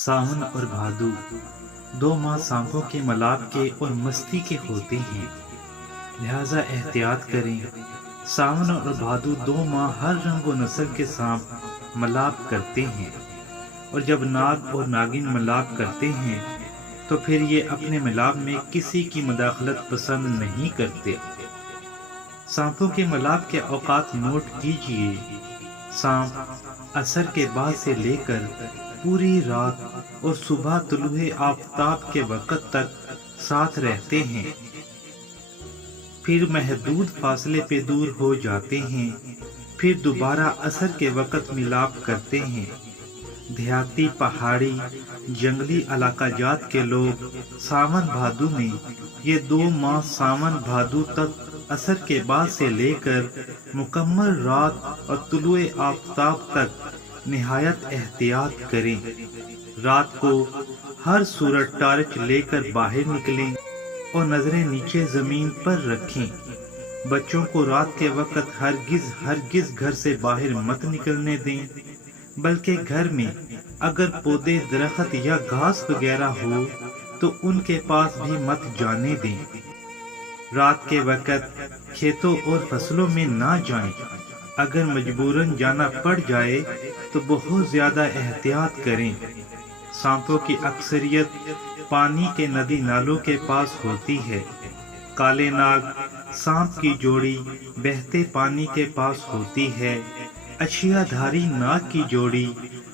सावन और भादु दो माह सांपों के मलाप के और मस्ती के होते हैं, लिहाजा एहतियात करें। सावन और भादु दो माह हर रंग व नस्ल के सांप मलाप करते हैं, और जब नाग और नागिन मलाप करते हैं तो फिर ये अपने मिलाप में किसी की मदाखलत पसंद नहीं करते। सांपों के मलाप के औकात नोट कीजिए। सांप असर के बाद से लेकर पूरी रात और सुबह तुलुए आफताब के वक़्त तक साथ रहते हैं, फिर महदूद फासले पे दूर हो जाते हैं, फिर दोबारा असर के वक़्त मिलाप करते हैं। देहाती, पहाड़ी, जंगली इलाका जात के लोग सावन भादु में ये दो माह सावन भादु तक असर के बाद से लेकर मुकम्मल रात और तुलुए आफताब तक निहायत एहतियात करें। रात को हर सूरत टार्च लेकर बाहर निकलें और नजरें नीचे जमीन पर रखें। बच्चों को रात के वक्त हरगिज घर से बाहर मत निकलने दें, बल्कि घर में अगर पौधे, दरख्त या घास वगैरह हो तो उनके पास भी मत जाने दें। रात के वक्त खेतों और फसलों में ना जाएं। अगर मजबूरन जाना पड़ जाए तो बहुत ज्यादा एहतियात करें। सांपों की अक्सरियत पानी के नदी नालों के पास होती है। काले नाग सांप की जोड़ी बहते पानी के पास होती है। अछियाधारी नाग की जोड़ी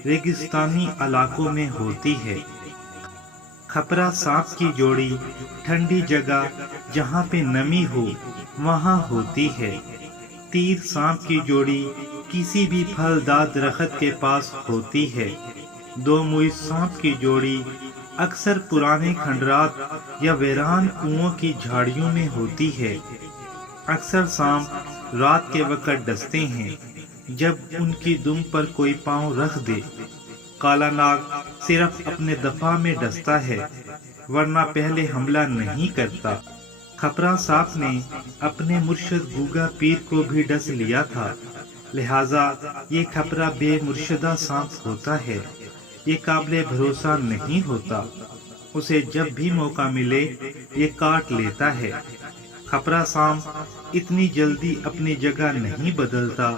रेगिस्तानी इलाकों में होती है। खपरा सांप की जोड़ी ठंडी जगह जहाँ पे नमी हो वहाँ होती है। तीर सांप की जोड़ी किसी भी फलदार दरख्त के पास होती है। दो मुई सांप की जोड़ी अक्सर पुराने खंडरात या वीरान कुओं की झाड़ियों में होती है। अक्सर सांप रात के वक्त डसते हैं जब उनकी दुम पर कोई पांव रख दे। काला नाग सिर्फ अपने दफा में डसता है, वरना पहले हमला नहीं करता। खपरा सांप ने अपने मुर्शद गूगा पीर को भी डस लिया था, लिहाजा ये खपरा बेमुर्शदा सांप होता है। ये काबिले भरोसा नहीं होता, उसे जब भी मौका मिले ये काट लेता है। खपरा सांप इतनी जल्दी अपनी जगह नहीं बदलता।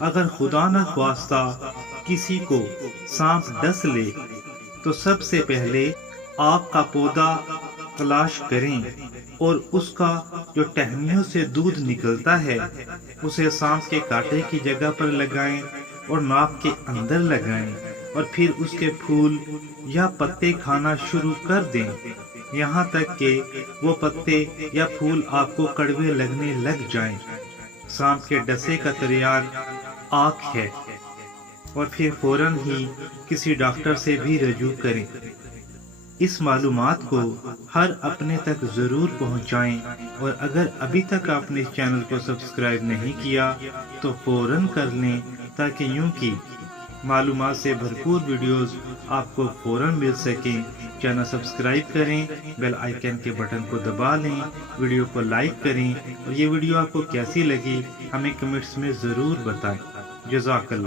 अगर खुदा न ख्वास्ता किसी को सांप डस ले तो सबसे पहले आग का पौधा तलाश करें और उसका जो टहनियों से दूध निकलता है उसे सांप के कांटे की जगह पर लगाएं और नाक के अंदर लगाएं, और फिर उसके फूल या पत्ते खाना शुरू कर दें, यहाँ तक कि वो पत्ते या फूल आपको कड़वे लगने लग जाएं। सांप के डसे का तरियान आँख है, और फिर फौरन ही किसी डॉक्टर से भी रजू करें। इस मालूमात को हर अपने तक जरूर पहुंचाएं, और अगर अभी तक आपने इस चैनल को सब्सक्राइब नहीं किया तो फौरन कर लें, ताकि यूं की मालूमात से भरपूर वीडियोस आपको फौरन मिल सकें। चैनल सब्सक्राइब करें, बेल आइकन के बटन को दबा लें, वीडियो को लाइक करें, और ये वीडियो आपको कैसी लगी हमें कमेंट्स में ज़रूर बताएं। जज़ाकल्लाह।